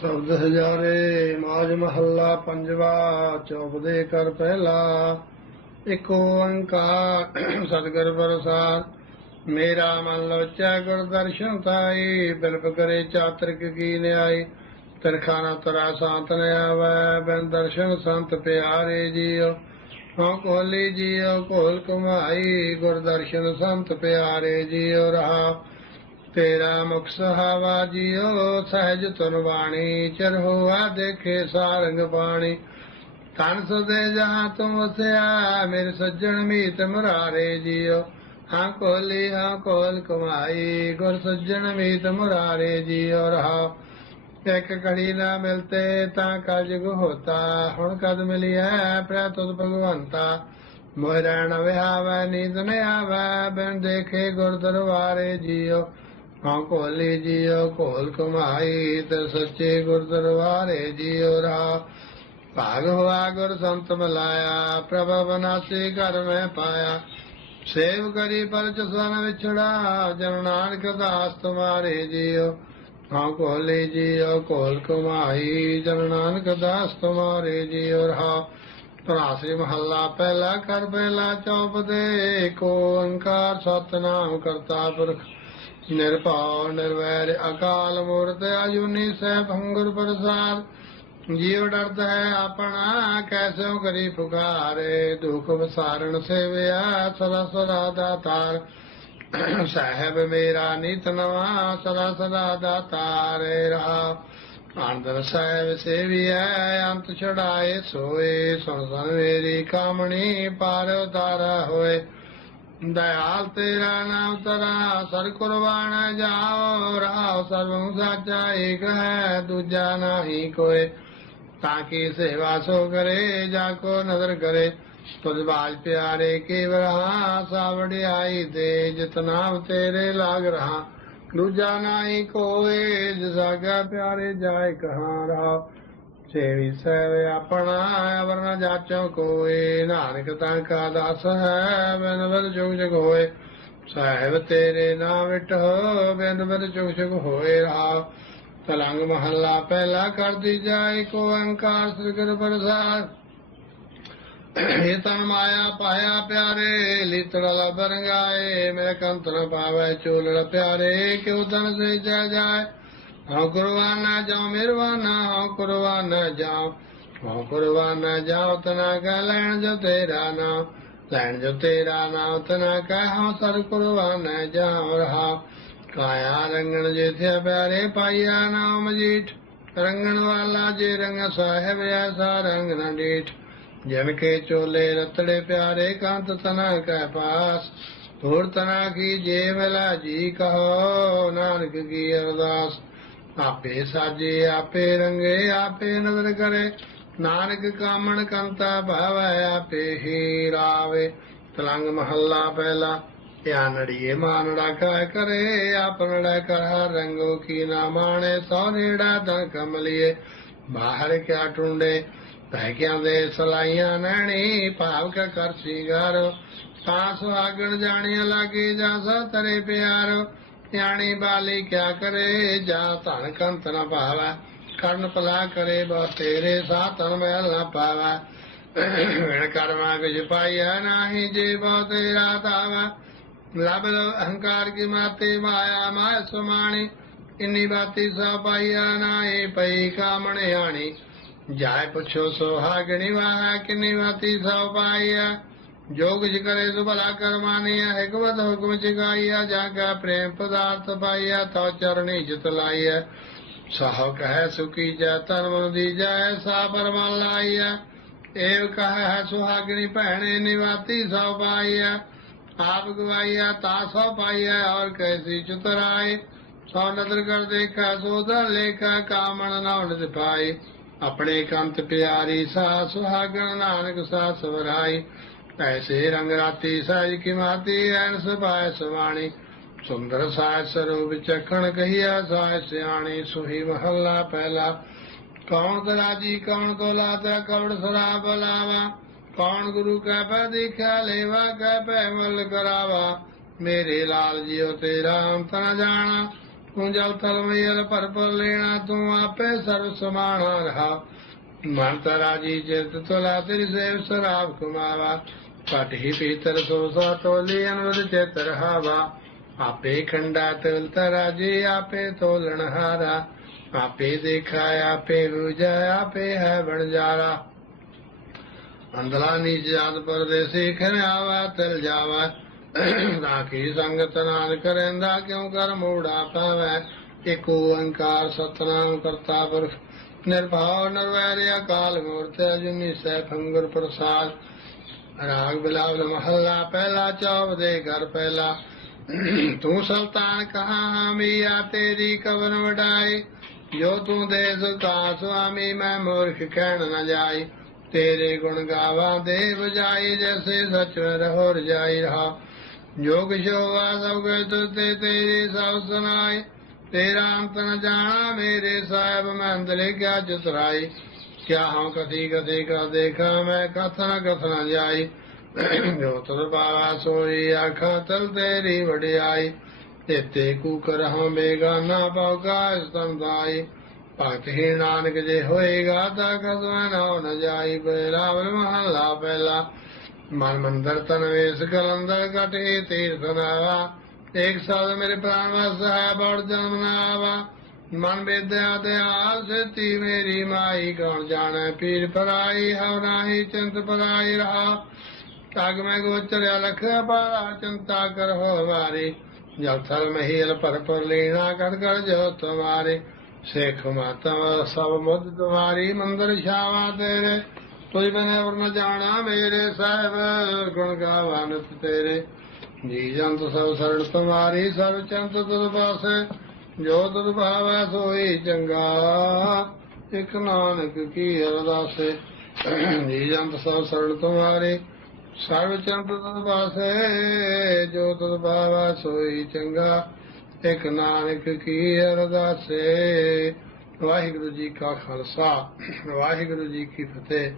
ਸ਼ਬਦ ਹਜ਼ਾਰੇ ਮਾਜ ਮਹੱਲਾ ਪੰਜਵਾ ਚੌਪਦੇ ਕਰ ਪਹਿਲਾ। ਇੱਕ ਓੰਕਾਰ, ਸਤਿਗੁਰ ਪ੍ਰਸਾਦ। ਮੇਰਾ ਮਨ ਲੋਚੈ ਗੁਰ ਦਰਸ਼ਨ ਥਾਈ, ਬਿਲਪ ਕਰੇ ਚਾਤਰਿਕ ਕੀ ਨਿਆਈ। ਤਰਖਾਨਾ ਤਰਾ ਸਾਤ ਨ ਆਵੈ, ਬਿਨ ਦਰਸ਼ਨ ਸੰਤ ਪਿਆਰੇ ਜੀਓ ਹਉ ਕੋਲੀ ਜੀਓ ਕੋਲ ਕੁਮਾਈ, ਗੁਰ ਦਰਸ਼ਨ ਸੰਤ ਪਿਆਰੇ ਜੀਓ ਰਹਾ ਤੇਰਾ ਮੁਖ ਸਹਾਵਾ ਜੀਓ ਸਹਿਜ ਤੁਨ ਬਾਣੀ ਚਰ ਦੇਖੇ ਸਾਰੰਗ ਬਾਣੀ ਤਨ ਸਦੇ ਜਹਾਂ ਤੁਮ ਵਸਿਆ, ਮੇਰੇ ਸੱਜਣ ਮੀਤ ਮੁਰਾਰੇ ਜੀਓ। ਹਾਂ ਕੋਲੀ, ਹਾਂ ਕੋਲ ਕਮਾਈ, ਗੁਰ ਸੱਜਣ ਮੀਤ ਮੁਰਾਰੇ ਜੀਓ ਰਹਾ ਇੱਕ ਘੜੀ ਨਾ ਮਿਲਤੇ ਤਾਂ ਕਲਯੁਗ ਹੋਤਾ ਹੁਣ ਕਦ ਮਿਲਿਆ ਪ੍ਰੈ ਤੁਧ ਭਗਵੰਤਾ। ਮੋਹ ਰਹਿਣ ਵਿਹਾਵੈ, ਨੀਂਦ ਨ ਆਵੈ, ਬਿਨ ਦੇਖੇ ਗੁਰ ਦਰਬਾਰੇ ਜੀਓ। ਹਾਂ ਕੋਲੀ ਜੀਓ ਕੋਲ ਕਮਾਈ ਤੇ ਸੱਚੇ ਗੁਰ ਦਰਬਾਰੇ ਜੀਓ ਰਾ ਭਾਗ ਹੋਆ ਗੁਰ ਸੰਤ ਮਲਾਇਆ, ਪ੍ਰਭ ਬਨਾਸੀ ਘਰ ਮੈਂ ਪਾਇਆ। ਸੇਵ ਕਰੀ ਪਰਚ ਸਨ ਵਿਛੜਾ, ਜਨ ਨਾਨਕ ਦਾਸ ਤੁਮਾਰੇ ਜੀਓ। ਹਾਂ ਕੋਲੇ ਜੀਓ ਕੋਲ ਕਮਾਈ ਜਨ ਨਾਨਕ ਦਾਸ ਤੁਮਾਰੇ ਜੀਓ ਰਹਾ। ਤਰਾਸੀ ਮਹੱਲਾ, ਪਹਿਲਾ ਕਰ ਪਹਿਲਾ ਚੌਪ ਦੇ ਕੋ ਅੰਕਾਰ ਸਤਨਾਮ ਕਰਤਾ ਪੁਰਖ। ਨਿਰਭਉ ਨਿਰਵੈਰ ਅਕਾਲ ਮੂਰਤ ਅਜੂਨੀ ਸਹਿ ਭੰਗੁਰ ਪ੍ਰਸਾਦ। ਜੀਵ ਡਰਦਾ ਹੈ ਆਪਣਾ, ਕੈਸੋ ਕਰੀ ਪੁਕਾਰੇ, ਦੁਖ ਵਿਸਾਰਣ ਸੇਵਿਆ, ਸਦਾ ਸਦਾ ਦਾਤਾਰ ਸਾਹਿਬ ਮੇਰਾ ਨਿਤ ਨਵਾ, ਸਦਾ ਸਦਾ ਦਾਤਾਰੇ ਰਹਾ। ਅੰਦਰ ਸਾਹਿਬ ਸੇਵਿਆ ਅੰਤ ਛੜਾਏ ਸੋਏ, ਸੁਣ ਸੁਣ ਮੇਰੀ ਕਾਮਣੀ ਪਾਰ ਉਤਾਰਾ ਹੋਏ। ਦਇਆਲ ਤੇਰਾ ਨਾਮ ਤਰਾ ਸਰ ਕੁਰਬਾਨ ਜਾਓ, ਰਾਹ ਸਰਵ ਸਾਚਾ ਏਕ ਹੈ, ਦੂਜਾ ਨਹੀਂ ਕੋਏ। ਤਾਂ ਕੀ ਸੇਵਾ ਸੋ ਕਰੇ, ਜਾ ਕੋ ਨਜ਼ਰ ਕਰੇ। ਤੁਝ ਬਾਜ ਪਿਆਰੇ ਕੇਵਲ ਹਾਂ ਸਾਵੜਿਆਈ ਦੇ ਜਿਤ ਤੇਰੇ ਲਾਗ ਰਹਾ। ਦੂਜਾ ਨਹੀਂ ਕੋਏ ਜਿਸਾਗਾ ਪਿਆਰੇ ਜਾਏ ਕਹਾਂ ਰਹਾ। ਸੇਵੀ ਸਹਿ ਆਪਣਾ ਅਵਰ ਜਾਚੋ ਕੋਏ। ਨਾਨਕ ਤਾਂ ਕਾ ਦਾਸ ਹੈ ਬਿਨ ਬਦ ਜੁਗ ਜਗ ਹੋਏ। ਸਾਹਿਬ ਤੇਰੇ ਨਾਮ ਵਿਟ ਬਿਨ ਬਦ ਜੁਗ ਜਗ ਹੋਏ ਰਹਾ। ਤਲੰਗ ਮਹੱਲਾ ਪਹਿਲਾ ਕਰਦੀ ਜਾਏ, ਕੋ ਓੰਕਾਰ ਸ੍ਰੀ ਗੁਰੂ ਪ੍ਰਸਾਦ। ਇਹ ਤਨ ਮਾਇਆ ਪਾਇਆ ਪਿਆਰੇ, ਲੀਤੜਾ ਬਰੰਗਾਏ ਮੇਰੇ ਕੰਤਰ ਪਾਵੇ ਚੋਲੜ ਪਿਆਰੇ, ਕਿਉ ਤਨ ਸੇ ਜਾ ਜਾਏ? ਹਉ ਕੁਰਬਾਨਾ ਜਾਉ ਮਿਰਵਾਨਾ ਹਉ ਕੁਰਬਾਨਾ ਜਾਉ ਹਉ ਕੁਰਬਾਨਾ ਜਾਉ ਤਨਾ ਕਾ ਲੈਣ ਜੋ ਤੇਰਾ ਨਾਮ। ਲੈਣ ਜੋ ਤੇਰਾ ਨਾਮ ਤਨਾ ਕਾ ਹਉ ਸਰ ਕੁਰਬਾਨਾ ਜਾਉ ਰਹਾ ਕਾਇਆ ਰੰਗਣ ਜਿਥਿਆ ਪਿਆਰੇ ਪਾਈਆ ਨਾਮ ਜੀਠ। ਰੰਗਣ ਵਾਲਾ ਜੇ ਰੰਗ ਸਾਹਿਬ, ਐਸਾ ਰੰਗ ਨਾ ਡੀਠ। ਜਨ ਕੇ ਚੋਲੇ ਰਤੜੇ ਪਿਆਰੇ, ਕਾਂਤ ਤਨਾ ਕੈ ਪਾਸ। ਹੋਰ ਤਨਾ ਕੀ ਜੇ ਵਲਾ ਜੀ ਕਹੋ, ਨਾਨਕ ਕੀ ਅਰਦਾਸ। ਆਪੇ ਸਾਜੇ, ਆਪੇ ਰੰਗੇ, ਆਪੇ ਨਦਰ ਕਰੇ। ਨਾਨਕ ਕਾਮਣ ਕੰਤਾ ਭਾਵੈ, ਆਪੇ ਹੀ ਰਾਵੇ। ਤਲੰਗ ਮਹੱਲਾ ਪਹਿਲਾ ਧਿਆਨੜੀਏ ਮਾਨੜਾ ਕਾ ਕਰੇ। ਆਪਨੜਾ ਕਰ ਰੰਗੋ ਕੀ ਨਾ ਮਾਣੇ ਸੋਨੇੜਾ ਤਾਂ ਕਮਲੀਏ। ਬਾਹਰ ਕਿਆ ਟੁੰਡੇ ਪੈਕਿਆਂ ਦੇ ਸਲਾਈਆਂ ਨੈਣੀ। ਭਾਵ ਕਾ ਕਰ ਸਿੰਗਾਰ, ਤਾਂ ਸੁਹਾਗਣ ਜਾਣਿਆ ਲਾਗੇ, ਜਾ ਸਾ ਤਰੇ ਪਿਆਰ। ਧਿਆਣੀ ਬਾਲੀ ਕਿਆ ਕਰੇ? ਜਾ ਧਨ ਕੰਤ ਨ ਭਾਵੈ, ਕਰਨ ਭਲਾ ਕਰੇ ਬਾ ਤੇਰੇ ਸਾਥਨ ਮੈਲ ਨ ਪਾਵੈ। ਵਿਣ ਕਰਮਾ ਕੁਝ ਪਾਈਆ ਨਾਹੀ ਜੇ ਬਾ ਤੇਰਾ ਤਾਵੈ ਲਬ ਅਹੰਕਾਰ ਕੀ ਮਾਤੇ, ਮਾਇਆ ਮਾਇ ਸੁਮਾਣੀ। ਇੰਨੀ ਬਾਤੀ ਸਾ ਪਾਈਆ ਨਾਹੀ ਪਈ ਕਾਮਣ ਆਣੀ। ਜਾਇ ਪੁੱਛੋ ਸੁਹਾਗਣੀ ਵਾਹ ਕਿੰਨੀ ਬਾਤੀ ਸਾ ਪਾਈਆ ਜੋ ਕੁਝ ਕਰੇ ਸੋ ਭਲਾ ਕਰਮਾਨੀਆ ਹਕਮਤ ਹੁਕਮ ਚਗਾਈਆ ਜਾ ਕਾ ਪ੍ਰੇਮ ਪਦਾਰਥ ਪਾਈਆ, ਤਉ ਚਰਣੀ ਜਿਤ ਲਾਈਆ। ਸਾਹ ਕਹੈ ਸੁਕੀ ਜਾ ਤਨ ਮਨ ਦੀ ਸਾ ਪਰਮਨ ਲਾਈਆ। ਏਵ ਕਹੈ ਹੈ ਸੁਹਾਗਣੀ ਭੈਣੇ, ਨਿਵਾਤੀ ਸੋ ਪਾਈਆ। ਆਪ ਗਵਾਈਆ, ਤਾ ਸੋ ਪਾਈਆ, ਔਰ ਕੈਸੀ ਚੁਤਰਾਏ ਸੋ ਨਦਰ ਕਰ ਦੇਖਾ ਸੋਧਾ ਲੇਖਾ, ਕਾਮਣ ਨਾ ਉਣ ਪਾਈ ਆਪਣੇ ਕੰਤ ਪਿਆਰੀ, ਸਾ ਸੁਹਾਗਣ ਨਾਨਕ, ਸਾ ਸਵਰਾਈ ਐਸੇ ਰੰਗ ਰਾਤੀ ਸਾਜ ਕੀ ਮਾਤੀ ਐਨ ਸਭਾਇ ਸਵਾਣੀ ਸੁੰਦਰ ਸਾਜ ਸਰੂਪ ਚਖਣ ਕਹੀਆ ਸਾਜ ਸਿਆਣੀ ਸੁਹੀ ਮਹੱਲਾ ਪਹਿਲਾ ਕੌਣ ਤਰਾਜੀ ਕੌਣ ਕੋ ਲਾਤਾ ਕਵੜ ਸਰਾਬ ਲਾਵਾ ਕੌਣ ਗੁਰੂ ਕੈ ਪੈ ਦੇਖਿਆ ਲੇਵਾ ਕੈ ਪੈ ਮਲ ਕਰਾਵਾ ਮੇਰੇ ਲਾਲ ਜੀਓ ਤੇਰਾ ਅੰਤ ਜਾਣਾ ਤੂੰ ਜਲ ਤਲ ਮਈਲ ਭਰ ਭਰ ਲੈਣਾ ਤੂੰ ਆਪੇ ਸਰਬ ਸਮਾਣਾ ਰਹਾ ਮਨ ਤਰਾਜੀ ਚਿਤ ਤੁਲਾ ਤੇਰੀ ਸੇਵ ਸਰਾਬ ਕੁਮਾਵਾ ਪਟ ਹੀ ਪੀਤਰ ਸੋਸਾ ਤੋਲੀ ਅਨੁਦ ਚਿਤ ਰਹਾਵਾ ਆਪੇ ਖੰਡਾ ਤਲ ਤਰਾਜੀ ਆਪੇ ਤੋਲਣ ਹਾਰਾ ਆਪੇ ਦੇਖਾ ਆਪੇ ਰੂਜਾ ਆਪੇ ਹੈ ਬਣਜਾਰਾ ਅੰਦਲਾ ਨੀਚ ਜਾਤ ਪਰਦੇਸੀ ਖਰਿਆਵਾ ਤਲ ਜਾਵਾ ਰਾਖੀ ਸੰਗਤ ਨਾਲ ਕਰੇਂਦਾ ਕਿਉਂ ਕਰ ਮੂੜਾ ਪਾਵੈ ਇਕ ਓੰਕਾਰ ਸਤਨਾਮ ਕਰਤਾ ਪੁਰਖ, ਨਿਰਭਉ ਨਿਰਵੈਰ ਅਕਾਲ ਮੂਰਤ ਅਜੂਨੀ ਸੈ ਫੰਗਰ ਪ੍ਰਸਾਦ। ਰਾਗ ਬਿਲਾਵਲ ਮਹੱਲਾ ਪਹਿਲਾ ਚੌਬ ਦੇ ਘਰ ਪਹਿਲਾ। ਤੂੰ ਸੁਲਤਾਨ ਕਹਾ ਹਾਮੀਆ ਤੇਰੀ ਕਵਨ ਵਡਾਈ, ਜੋ ਤੂੰ ਦੇ ਸੁਤਾ ਸੁਆਮੀ ਮੈਂ ਮੂਰਖ ਕਹਿਣ ਨਾ ਜਾਈ। ਤੇਰੇ ਗੁਣ ਗਾਵਾ ਦੇ ਬਜਾਈ ਜੈਸੇ ਸਚ ਰਹੋ ਰਜਾਈ ਰਹਾ। ਜੋਗ ਸ਼ੋਵਾ ਸਭ ਕੁਝ ਤੇ ਤੇਰੀ ਸਭ ਸੁਨਾਈ ਤੇਰਾ ਅੰਤ ਨ ਜਾਣਾ, ਮੇਰੇ ਸਾਹਿਬ ਮੈਂ ਅੰਦਲੇ ਕਿਆ ਕਿਆ ਹਉ ਕਥੀ ਕਥੀ ਕਾ ਦੇਖਾ, ਮੈਂ ਕਥਨ ਕਥਨ ਜਾਈ ਜੋ ਤਰ ਬਾਵਾ ਸੋਈ ਆਖਾਂ, ਤਲ ਤੇਰੀ ਵਡਿਆਈ। ਤੇਤੇ ਕੂਕਰ ਹਉ ਬੇਗਾਨਾ ਪਉਕਾ ਸਤੰਦਾਈ ਭਗਤ ਹੀ ਨਾਨਕ ਜੇ ਹੋਏਗਾ, ਤਾਂ ਕਸਮੈ ਨਾ ਨ ਜਾਈ। ਬੇਰਾਵਲ ਮਹੱਲਾ ਪਹਿਲਾ। ਮਨ ਮੰਦਰ ਤਨ ਵੇਸ ਕਲੰਦਰ, ਕਟੇ ਤੀਰਥ ਨਾਵਾ ਇੱਕ ਸਾਲ ਮੇਰੇ ਪ੍ਰਾਨ ਵਾਸ ਹੈ ਬੜ ਜਨਮ ਨਾ ਆਵਾ। ਮਨ ਵਿਦਿਆ ਤੇ ਆਸਤੀ ਮੇਰੀ ਮਾਈ, ਕੌਣ ਜਾਣੈ ਪੀਰ ਪਰਾਈ, ਹਉ ਨਾਹੀ ਚਿੰਤ ਪਰਾਈ ਰਹਾ। ਤਗ ਮੈਂ ਗੋਚਰਿਆ ਲਖ ਪਾਰਾ ਚਿੰਤਾ ਕਰ ਹੋ ਵਾਰੀ। ਜਬ ਥਲ ਮਹੀਲ ਪਰ ਪਰ ਲੀਣਾ ਕਰ ਕਰ ਜੋ ਤੁਮਾਰੇ। ਸਿੱਖ ਮਾਤਾ ਸਭ ਮੁੱਦ ਤੁਮਾਰੀ, ਮੰਦਰ ਛਾਵਾਂ ਤੇਰੇ। ਤੁਝ ਬਨੇ ਵਰ ਨ ਜਾਣਾ ਮੇਰੇ ਸਾਹਿਬ, ਗੁਣ ਗਾਵਾਂ ਤੇਰੇ। ਜੀ ਜੰਤ ਸਭ ਸਰਣ ਤੁਮਾਰੀ ਸਭ ਚੰਤ ਤੁਧ ਪਾਸੇ। ਜੋ ਤੁਧ ਭਾਵੈ ਸੋਈ ਚੰਗਾ, ਇਕ ਨਾਨਕ ਕੀ ਅਰਦਾਸੇ। ਜੀ ਜੰਤ ਸਭ ਸਰਣ ਤੁਮਾਰੀ ਸਰਵ ਚੰਤ ਤੁਧ ਪਾਸੇ। ਜੋ ਤੁਧ ਭਾਵੈ ਸੋਈ ਚੰਗਾ, ਇਕ ਨਾਨਕ ਕੀ ਅਰਦਾਸੇ। ਵਾਹਿਗੁਰੂ ਜੀ ਕਾ ਖਾਲਸਾ, ਵਾਹਿਗੁਰੂ ਜੀ ਕੀ ਫਤਿਹ।